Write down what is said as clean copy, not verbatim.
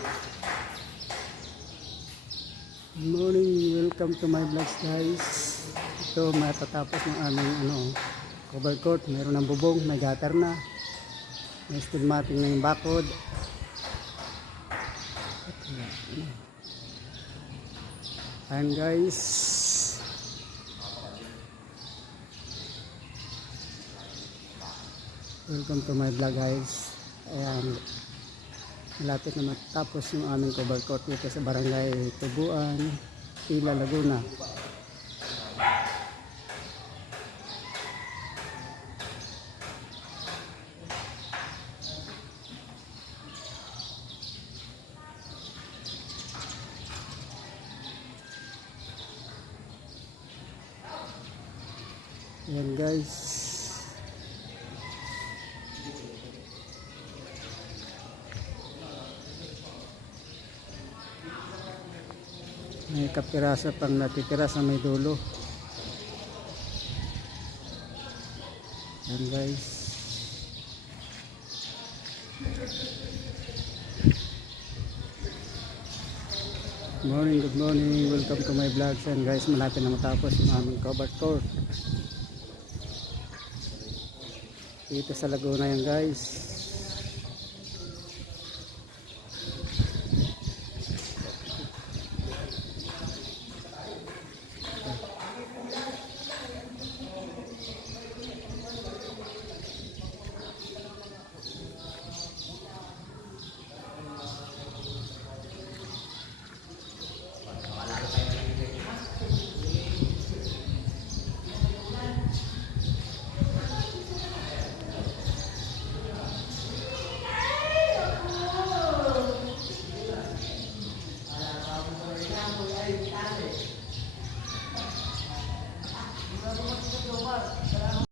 Good morning, welcome to my vlogs guys. Ito matatapos ng aming cover court. Meron ng bubong, may gutter na, may steel matting na yung bakod. Ayan guys, welcome to my vlog guys. Ayan, malapit na matapos yung aming cover court dito sa barangay Tubuan, Pila, Laguna. Ayan guys, may kapirasa pang natitira sa may dulo. Ayan guys, good morning, welcome to my vlogs. And guys, malapit na matapos yung aming cover court dito sa Laguna. Yan guys,